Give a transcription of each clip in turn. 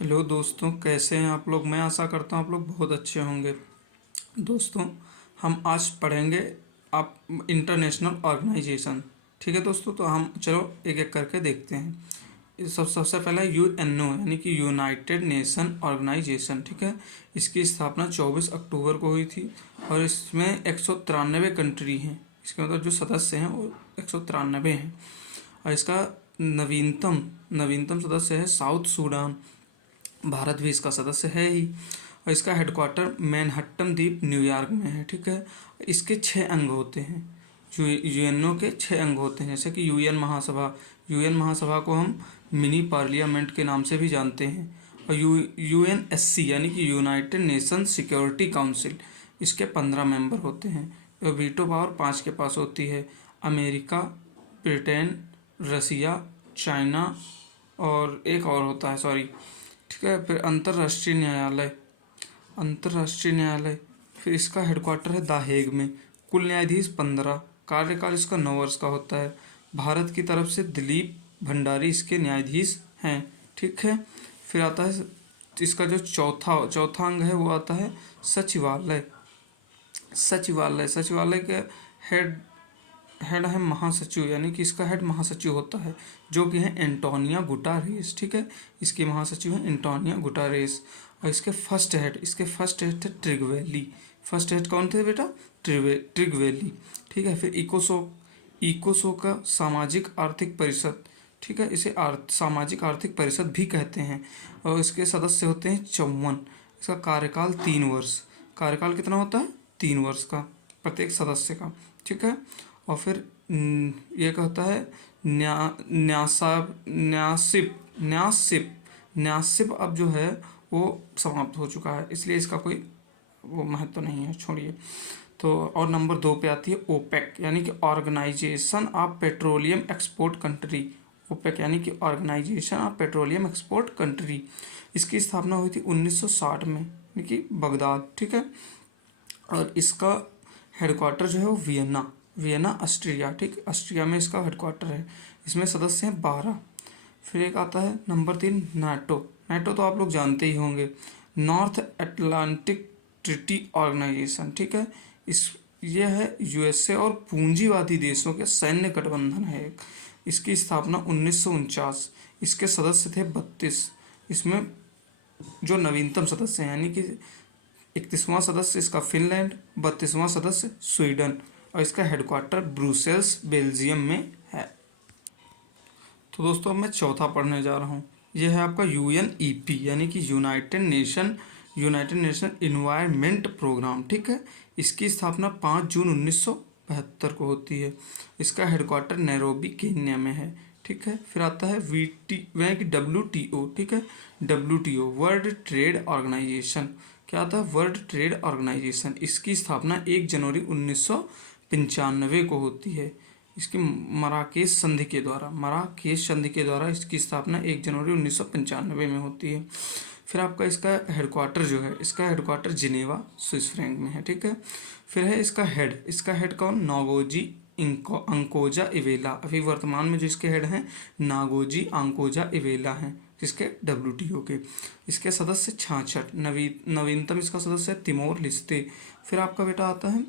Hello दोस्तों, कैसे हैं आप लोग। मैं आशा करता हूँ आप लोग बहुत अच्छे होंगे। दोस्तों, हम आज पढ़ेंगे आप इंटरनेशनल ऑर्गेनाइजेशन। ठीक है दोस्तों, तो हम चलो एक एक करके देखते हैं। सबसे पहले यूएनओ यानी कि यूनाइटेड नेशन ऑर्गेनाइजेशन। ठीक है, इसकी स्थापना 24 अक्टूबर को हुई थी और इसमें 193 कंट्री हैं। इसके मतलब जो सदस्य हैं वो 193 हैं। और इसका नवीनतम सदस्य है साउथ सूडान। भारत भी इसका सदस्य है ही। और इसका हेडक्वार्टर मैनहट्टन द्वीप न्यूयॉर्क में है। ठीक है, इसके 6 अंग होते हैं। यूएनओ के 6 अंग होते हैं, जैसे कि यूएन महासभा को हम मिनी पार्लियामेंट के नाम से भी जानते हैं। और यूएनएससी यानी कि यूनाइटेड नेशन सिक्योरिटी काउंसिल, इसके 15 मेंबर होते हैं। और वीटो पावर 5 के पास होती है। अमेरिका, ब्रिटेन, रसिया, चाइना और एक और होता है, सॉरी। ठीक है, फिर अंतर्राष्ट्रीय न्यायालय, फिर इसका हेडक्वार्टर है द हेग में। कुल न्यायाधीश 15। कार्यकाल इसका 9 वर्ष का होता है। भारत की तरफ से दिलीप भंडारी इसके न्यायाधीश हैं। ठीक है, फिर आता है इसका जो चौथा अंग है वो आता है सचिवालय। सचिवालय के हेड है महासचिव, यानी कि इसका हेड महासचिव होता है, जो कि है एंटोनिया गुटारेस। ठीक है, इसकी महासचिव है एंटोनिया गुटारेस। और इसके फर्स्ट हेड थे ट्रिगवेली। फर्स्ट हेड कौन थे बेटा? ट्रिगवेली। ठीक है, फिर इकोसो का सामाजिक आर्थिक परिषद। ठीक है, इसे सामाजिक आर्थिक परिषद भी कहते हैं। और इसके सदस्य होते हैं 54। इसका कार्यकाल 3 वर्ष। कार्यकाल कितना होता है? 3 वर्ष का प्रत्येक सदस्य का। ठीक है, और फिर ये कहता है न्यासिप अब जो है वो समाप्त हो चुका है, इसलिए इसका कोई वो महत्व नहीं है, छोड़िए। तो और नंबर 2 पे आती है ओपेक, यानी कि organisation of petroleum export country. OPEC यानी कि organisation of petroleum export country. इसकी स्थापना हुई थी 1960 में, यानी कि बगदाद। ठीक है, और इसका हेडक्वार्टर जो है वो वियना ऑस्ट्रिया। ठीक, ऑस्ट्रिया में इसका हेडक्वार्टर है। इसमें सदस्य हैं 12। फिर एक आता है नंबर 3 नाटो तो आप लोग जानते ही होंगे, नॉर्थ अटलांटिक ट्रीटी ऑर्गेनाइजेशन। ठीक है, ये है यूएसए और पूंजीवादी देशों के सैन्य गठबंधन है एक। इसकी स्थापना 1949। इसके सदस्य थे 32। इसमें जो नवीनतम सदस्य हैं, यानी कि 31वां सदस्य इसका फिनलैंड, 32वां सदस्य स्वीडन, और इसका हेडक्वार्टर ब्रुसेल्स बेल्जियम में है। तो दोस्तों, मैं चौथा पढ़ने जा रहा हूँ। यह है आपका यूएनईपी, यानी कि यूनाइटेड नेशन इन्वायरमेंट प्रोग्राम। ठीक है, इसकी स्थापना 5 जून 1972 को होती है। इसका हेडक्वार्टर नैरोबी केन्या में है। ठीक है, फिर आता है WTO। ठीक है, WTO वर्ल्ड ट्रेड ऑर्गेनाइजेशन। क्या आता है? World trade organisation. इसकी स्थापना 1 जनवरी 1995 को होती है। इसकी मराकेश संधि के द्वारा इसकी स्थापना 1 जनवरी 1995 में होती है। फिर आपका इसका हेडक्वार्टर जो है, इसका हेडक्वार्टर जिनेवा स्विस फ्रैंक में है। ठीक है, फिर है इसका हेड कौन? नागोजी अंकोजा इवेला। अभी वर्तमान में जो इसके हेड हैं नागोजी अंकोजा इवेला हैं, जिसके WTO के। इसके सदस्य 66। नवीनतम इसका सदस्य है तिमोर लिस्ते। फिर आपका बेटा आता है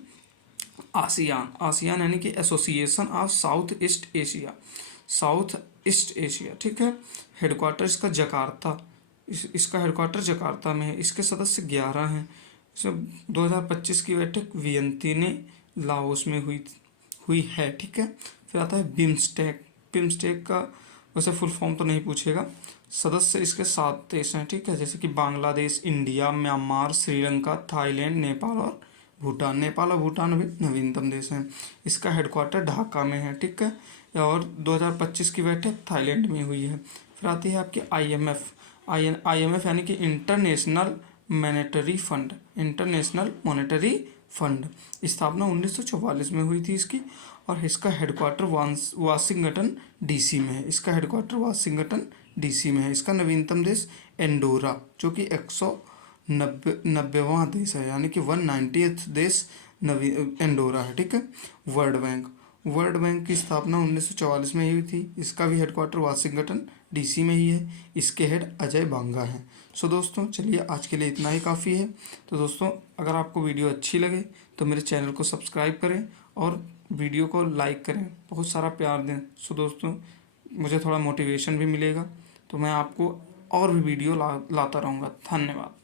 आसियान यानी कि association of south east Asia. ठीक है, हेडक्वार्टर इसका जकार्ता। इसका हेडक्वार्टर जकार्ता में है। इसके सदस्य 11 हैं। इसमें 2025 की बैठक वियंतिने लाओस में हुई है। ठीक है, फिर आता है बिम्स्टेक का वैसे फुल फॉर्म तो नहीं पूछेगा। सदस्य इसके 7 देश हैं। ठीक है, जैसे कि Bangladesh, India, Myanmar, Sri Lanka, Thailand, Nepal और भूटान भी नवीनतम देश हैं। इसका हेडक्वार्टर ढाका में है। ठीक है, और 2025 की बैठक थाईलैंड में हुई है। फिर आती है आपकी IMF यानी कि इंटरनेशनल मॉनेटरी फंड। स्थापना 1944 में हुई थी इसकी, और इसका हेडक्वार्टर वाशिंगटन DC में है। इसका नवीनतम देश एंडोरा, जो कि 190वां देश है, यानी कि 190th देश एंडोरा है। ठीक है, वर्ल्ड बैंक की स्थापना 1944 में हुई थी। इसका भी हेडक्वार्टर वाशिंगटन डीसी में ही है। इसके हेड अजय बांगा हैं। सो दोस्तों चलिए आज के लिए इतना ही काफ़ी है। तो दोस्तों अगर आपको वीडियो अच्छी लगे तो मेरे चैनल को सब्सक्राइब करें और वीडियो को लाइक करें, बहुत सारा प्यार दें। सो दोस्तों मुझे थोड़ा मोटिवेशन भी मिलेगा, तो मैं आपको और भी वीडियो लाता रहूँगा। धन्यवाद।